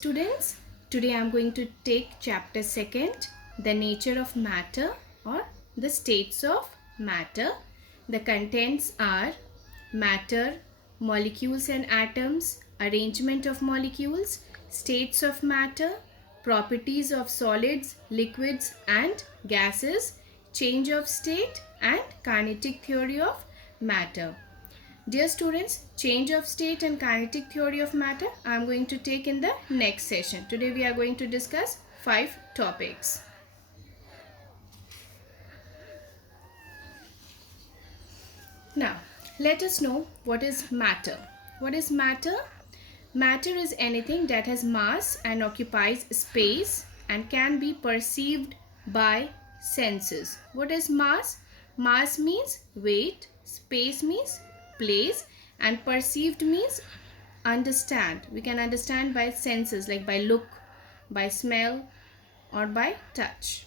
Students, today I am going to take chapter 2nd, the nature of matter or the states of matter. The contents are matter, molecules and atoms, arrangement of molecules, states of matter, properties of solids, liquids and gases, change of state and kinetic theory of matter. Dear students, change of state and kinetic theory of matter I am going to take in the next session. Today we are going to discuss 5 topics. Now, let us know what is matter. What is matter? Matter is anything that has mass and occupies space and can be perceived by senses. What is mass? Mass means weight, space means place, and perceived means understand. We can understand by senses, like by look, by smell, or by touch.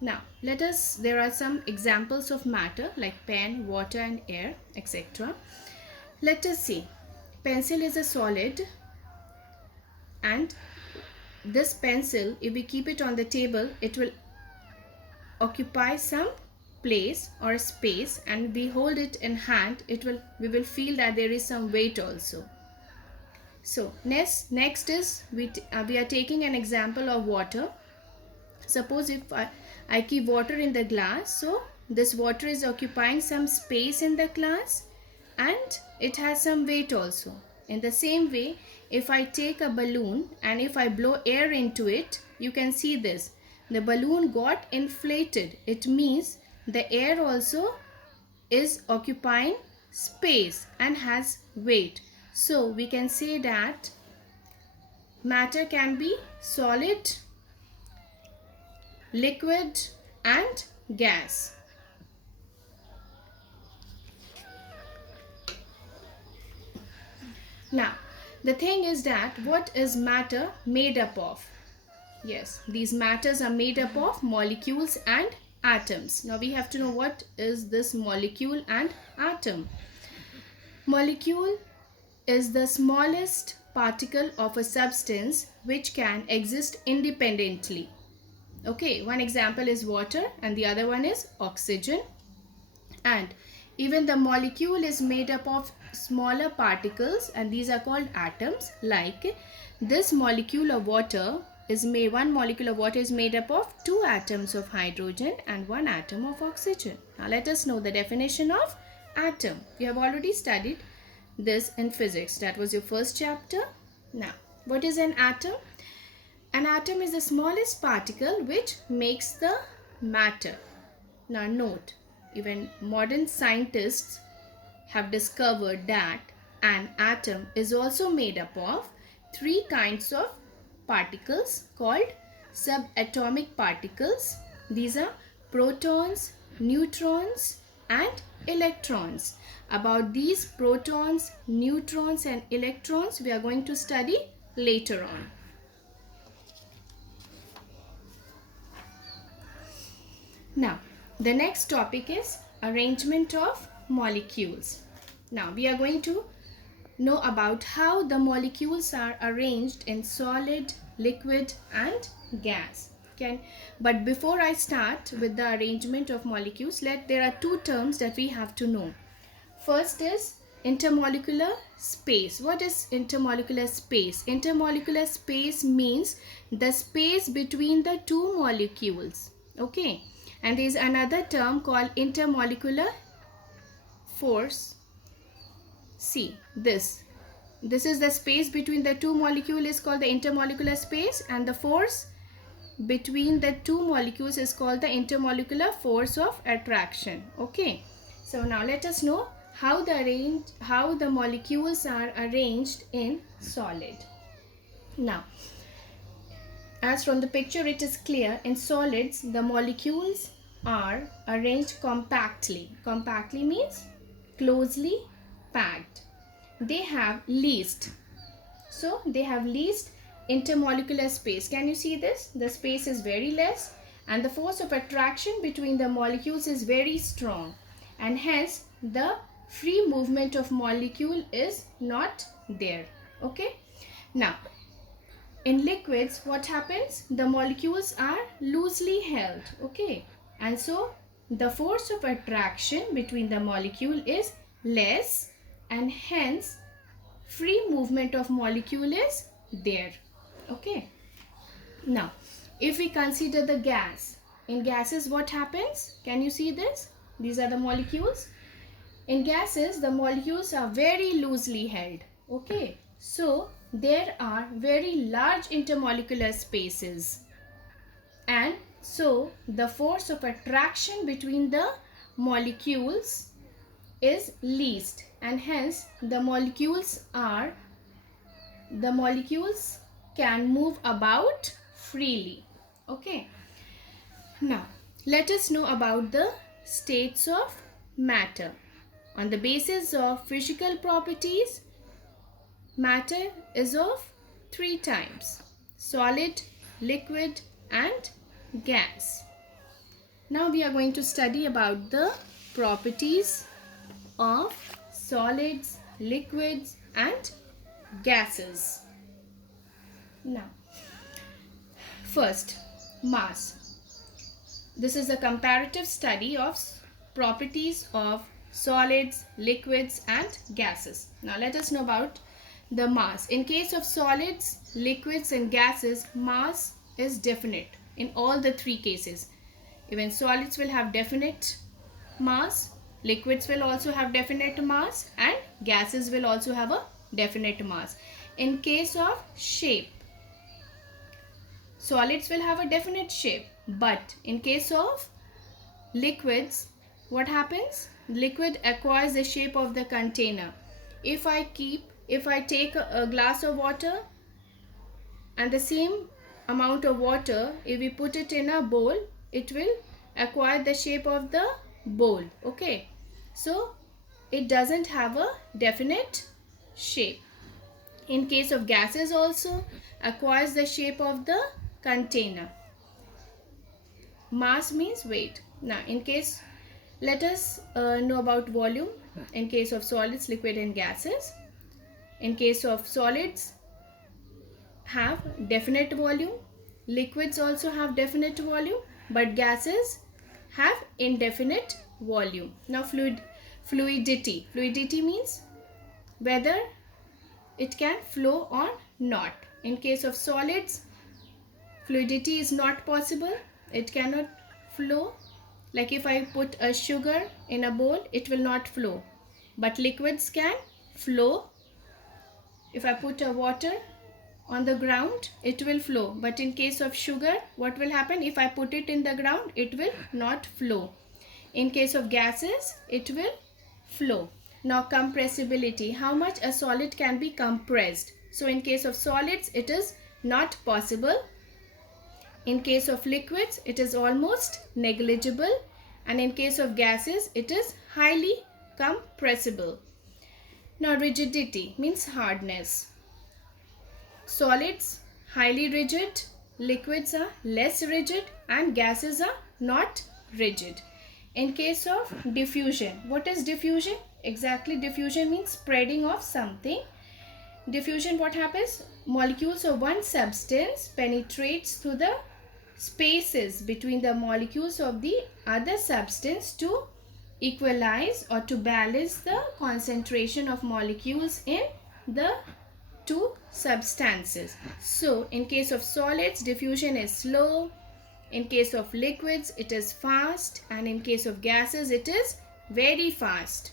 Now, there are some examples of matter like pen, water and air, etc. Let us see. Pencil is a solid, and this pencil, if we keep it on the table, it will occupy some place or space, and we hold it in hand, we will feel that there is some weight also. So next is we are taking an example of water. Suppose if I keep water in the glass, so this water is occupying some space in the glass and it has some weight also. In the same way, if I take a balloon and if I blow air into it, you can see this. The balloon got inflated. It means the air also is occupying space and has weight. So we can say that matter can be solid, liquid and gas. Now, the thing is that what is matter made up of? Yes, these matters are made up of molecules and atoms. Now we have to know what is this molecule and atom. Molecule is the smallest particle of a substance which can exist independently. Okay, one example is water and the other one is oxygen. And even the molecule is made up of smaller particles, and these are called atoms. Like this molecule of water one molecule of water is made up of 2 atoms of hydrogen and 1 atom of oxygen. Now let us know the definition of atom. You have already studied this in physics. That was your first chapter. Now, what is an atom? An atom is the smallest particle which makes the matter. Now note, even modern scientists have discovered that an atom is also made up of 3 kinds of particles called subatomic particles. These are protons, neutrons and electrons. About these protons, neutrons and electrons we are going to study later on. Now, the next topic is arrangement of molecules. Now, we are going to know about how the molecules are arranged in solid, liquid and gas. But before I start with the arrangement of molecules, there are 2 terms that we have to know. First is intermolecular space. What is intermolecular space? Intermolecular space means the space between the 2 molecules. Okay. And there is another term called intermolecular force. See this. This is the space between the 2 molecules is called the intermolecular space, and the force between the 2 molecules is called the intermolecular force of attraction. Okay. So now let us know how the molecules are arranged in solid. Now, as from the picture it is clear, in solids the molecules are arranged compactly. Compactly means closely packed. They have least intermolecular space. Can you see this? The space is very less and the force of attraction between the molecules is very strong, and hence the free movement of molecule is not there. Okay. Now, In liquids, what happens? The molecules are loosely held, okay? And so the force of attraction between the molecule is less, and hence free movement of molecule is there, okay? Now, if we consider the gas, in gases what happens? Can you see this? These are the molecules. In gases, the molecules are very loosely held, okay? So there are very large intermolecular spaces, and so the force of attraction between the molecules is least, and hence the molecules can move about freely, okay? Now let us know about the states of matter. On the basis of physical properties, matter is of 3 types: solid, liquid and gas. Now we are going to study about the properties of solids, liquids and gases. Now, first, mass. This is a comparative study of properties of solids, liquids and gases. Now let us know about the mass. In case of solids, liquids and gases, mass is definite in all the 3 cases. Even solids will have definite mass, liquids will also have definite mass and gases will also have a definite mass. In case of shape, solids will have a definite shape, but in case of liquids, what happens? Liquid acquires the shape of the container. If I take a glass of water and the same amount of water, if we put it in a bowl, it will acquire the shape of the bowl, okay? So it doesn't have a definite shape. In case of gases also acquires the shape of the container. Mass means weight. Now in case, let us know about volume. In case of solids, liquid and gases. In case of solids, have definite volume, liquids also have definite volume, but gases have indefinite volume. Now fluidity. Fluidity means whether it can flow or not. In case of solids, fluidity is not possible. It cannot flow. Like if I put a sugar in a bowl, it will not flow. But liquids can flow. If I put a water on the ground, it will flow. But in case of sugar, what will happen? If I put it in the ground, it will not flow. In case of gases, it will flow. Now compressibility, how much a solid can be compressed. So in case of solids, it is not possible. In case of liquids, it is almost negligible. And in case of gases, it is highly compressible. Now rigidity means hardness. Solids highly rigid, liquids are less rigid and gases are not rigid. In case of diffusion, what is diffusion? Exactly, diffusion means spreading of something. Diffusion, what happens? Molecules of one substance penetrates through the spaces between the molecules of the other substance to equalize or to balance the concentration of molecules in the 2 substances. So in case of solids, diffusion is slow. In case of liquids, it is fast, and in case of gases, it is very fast.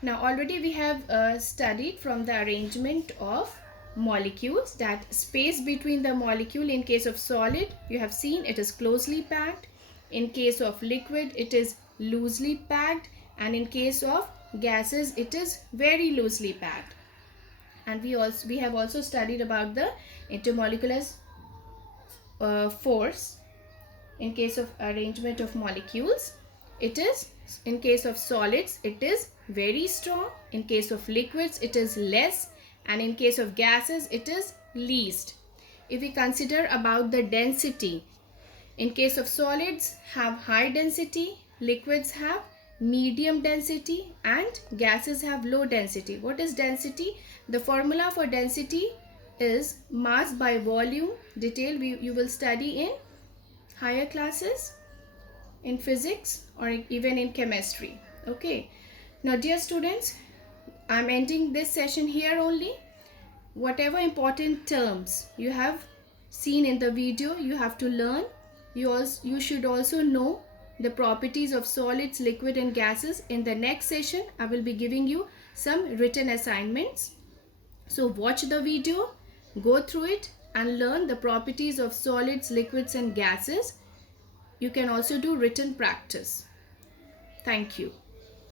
Now already we have studied from the arrangement of molecules that space between the molecule. In case of solid, you have seen it is closely packed. In case of liquid, it is loosely packed, and in case of gases, it is very loosely packed. And we have also studied about the intermolecular force. In case of arrangement of molecules, it is, in case of solids, it is very strong. In case of liquids, it is less, and in case of gases, it is least. If we consider about the density, in case of solids have high density, liquids have medium density, and gases have low density. What is density? The formula for density is mass by volume. Detail you will study in higher classes, in physics or even in chemistry. Okay. Now dear students, I'm ending this session here only. Whatever important terms you have seen in the video, you have to learn. You should also know the properties of solids, liquid and gases. In the next session, I will be giving you some written assignments. So watch the video, go through it and learn the properties of solids, liquids and gases. You can also do written practice. Thank you.